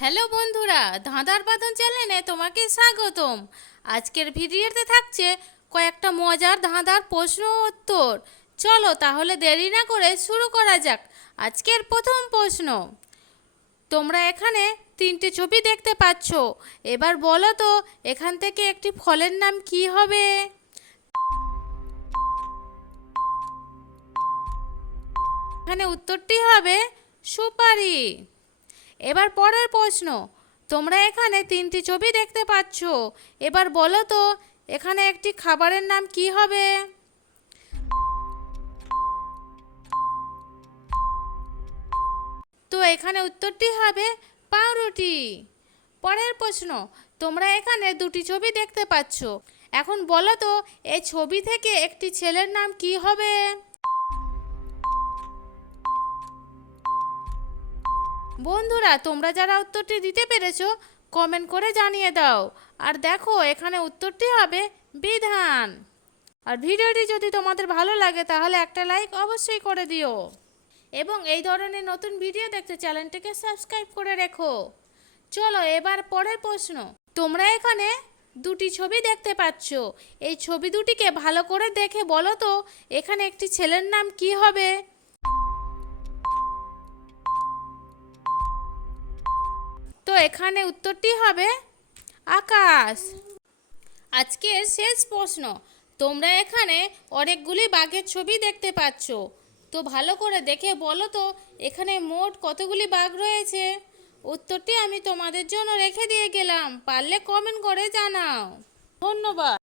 Hello বন্ধুরা, ধাঁধার বাঁধন চ্যানেলে তোমাকে স্বাগতম। আজকের ভিডিওতে থাকছে কয়েকটা মজার ধাঁধার প্রশ্ন ও উত্তর। চলো তাহলে দেরি না করে শুরু করা যাক। আজকের প্রথম প্রশ্ন, তোমরা এখানে তিনটে ছবি দেখতে পাচ্ছ। এবার বলো তো এখান থেকে একটি ফলের নাম কি হবে? এখানে উত্তরটি হবে সুপারি। এবার পরের প্রশ্ন, তোমরা এখানে তিনটি ছবি দেখতে পাচ্ছ। এবার বলো তো এখানে একটি খাবারের নাম কি হবে? তো এখানে উত্তরটি হবে পাউরুটি। পরের প্রশ্ন, তোমরা এখানে দুটি ছবি দেখতে পাচ্ছ। এখন বলো তো এই ছবি থেকে একটি ছেলের নাম কি হবে? বন্ধুরা, তোমরা যারা উত্তরটি দিতে পেরেছো কমেন্ট করে জানিয়ে দাও। আর দেখো এখানে উত্তরটি হবে বিধান। আর ভিডিওটি যদি তোমাদের ভালো লাগে তাহলে একটা লাইক অবশ্যই করে দিও, এবং এই ধরনের নতুন ভিডিও দেখতে চ্যানেলটিকে সাবস্ক্রাইব করে রেখো। চলো এবার পরের প্রশ্ন, তোমরা এখানে দুটি ছবি দেখতে পাচ্ছ। এই ছবি দুটিকে ভালো করে দেখে বলো তো এখানে একটি ছেলের নাম কি হবে? তো এখানে উত্তরটি হবে আকাশ। আজকের শেষ প্রশ্ন, তোমরা এখানে অনেকগুলি বাঘের ছবি দেখতে পাচ্ছ। তো ভালো করে দেখে বলো তো এখানে মোট কতগুলি বাঘ রয়েছে? উত্তরটি আমি তোমাদের জন্য রেখে দিয়ে গেলাম, পারলে কমেন্ট করে জানাও। ধন্যবাদ।